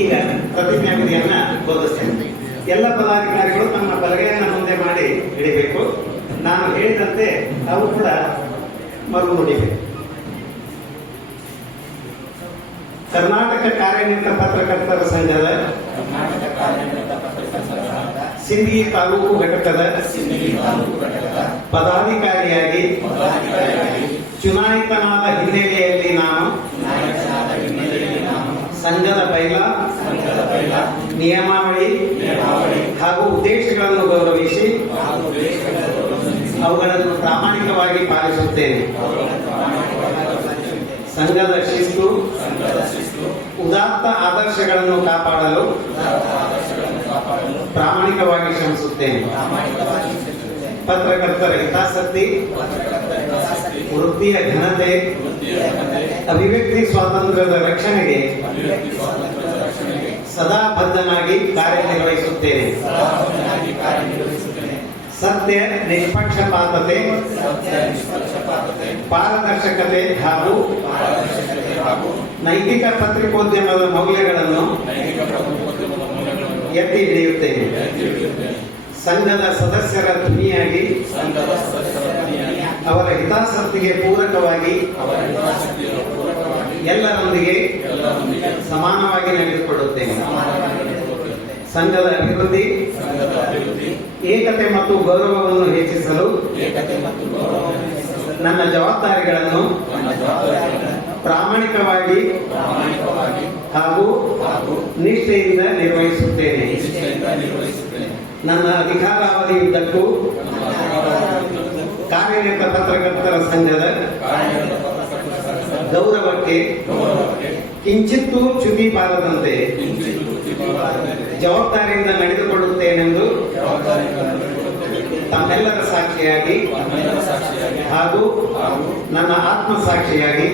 ಈಗ ಪ್ರತಿಜ್ಞಾವಿಧಿಯನ್ನ ಬೋಧಿಸ್ತೇನೆ. ಎಲ್ಲ ಪದಾಧಿಕಾರಿಗಳು ತಮ್ಮ ಬಲಗೈಯನ್ನು ಮುಂದೆ ಮಾಡಿ ಹಿಡಿಬೇಕು. ನಾನು ಹೇಳಿದಂತೆ ತಾವು ಕೂಡ ಮರು ನುಡಿಬೇಕು. ಕರ್ನಾಟಕ ಕಾರ್ಯನಿರತ ಪತ್ರಕರ್ತರ ಸಂಘದ ಸಿಂದಗಿ ತಾಲೂಕು ಘಟಕದ ಪದಾಧಿಕಾರಿಯಾಗಿ ಚುನಾಯಿತನಾದ ಹಿನ್ನೆಲೆಯಲ್ಲಿ ನಾನು ಸಂಘದ ಬೈಲಾ ನಿಯಮಾವಳಿ ಹಾಗೂ ಉದ್ದೇಶಗಳನ್ನು ಗೌರವಿಸಿ ಅವುಗಳನ್ನು ಪ್ರಾಮಾಣಿಕವಾಗಿ ಪಾಲಿಸುತ್ತೇನೆ. ಸಂಘದ ಶಿಸ್ತು ಉದಾತ್ತ ಆದರ್ಶಗಳನ್ನು ಕಾಪಾಡಲು ಪ್ರಾಮಾಣಿಕವಾಗಿ ಶ್ರಮಿಸುತ್ತೇನೆ. ಪತ್ರಕರ್ತರ ಹಿತಾಸಕ್ತಿ, ವೃತ್ತಿಯ ಘನತೆ, ಅಭಿವ್ಯಕ್ತಿ ಸ್ವಾತಂತ್ರ್ಯದ ರಕ್ಷಣೆಗೆ ಸದಾ ಬದ್ಧನಾಗಿ ಕಾರ್ಯನಿರ್ವಹಿಸುತ್ತೇನೆ. ಸತ್ಯ, ನಿಷ್ಪಕ್ಷಪಾತತೆ, ಪಾರದರ್ಶಕತೆ ಹಾಗೂ ನೈತಿಕ ಪತ್ರಿಕೋದ್ಯಮದ ಮೌಲ್ಯಗಳನ್ನು ಎತ್ತಿ ಹಿಡಿಯುತ್ತೇನೆ. ಸಂಘದ ಸದಸ್ಯರ ಧ್ವನಿಯಾಗಿ ಅವರ ಹಿತಾಸಕ್ತಿಗೆ ಪೂರಕವಾಗಿ ಎಲ್ಲರೊಂದಿಗೆ ಸಮಾನವಾಗಿ ನಡೆದುಕೊಳ್ಳುತ್ತೇನೆ. ಸಂಘದ ಅಭಿವೃದ್ಧಿ, ಏಕತೆ ಮತ್ತು ಗೌರವವನ್ನು ಹೆಚ್ಚಿಸಲು ನನ್ನ ಜವಾಬ್ದಾರಿಗಳನ್ನು ಪ್ರಾಮಾಣಿಕವಾಗಿ ಹಾಗೂ ನಿಷ್ಠೆಯಿಂದ ನಿರ್ವಹಿಸುತ್ತೇನೆ. ನನ್ನ ಅಧಿಕಾರಾವಧಿಯುದ್ದಕ್ಕೂ ಕಾರ್ಯನಿರತ ಪತ್ರಕರ್ತರ ಸಂಘದ ಗೌರವಕ್ಕೆ ಕಿಂಚಿತ್ತೂ ಚ್ಯುತಿ ಬಾರದಂತೆ ಜವಾಬ್ದಾರಿಯಿಂದ ನಡೆದುಕೊಳ್ಳುತ್ತೇನೆಂದು ತಮ್ಮೆಲ್ಲರ ಸಾಕ್ಷಿಯಾಗಿ ಹಾಗೂ ನನ್ನ ಆತ್ಮಸಾಕ್ಷಿಯಾಗಿ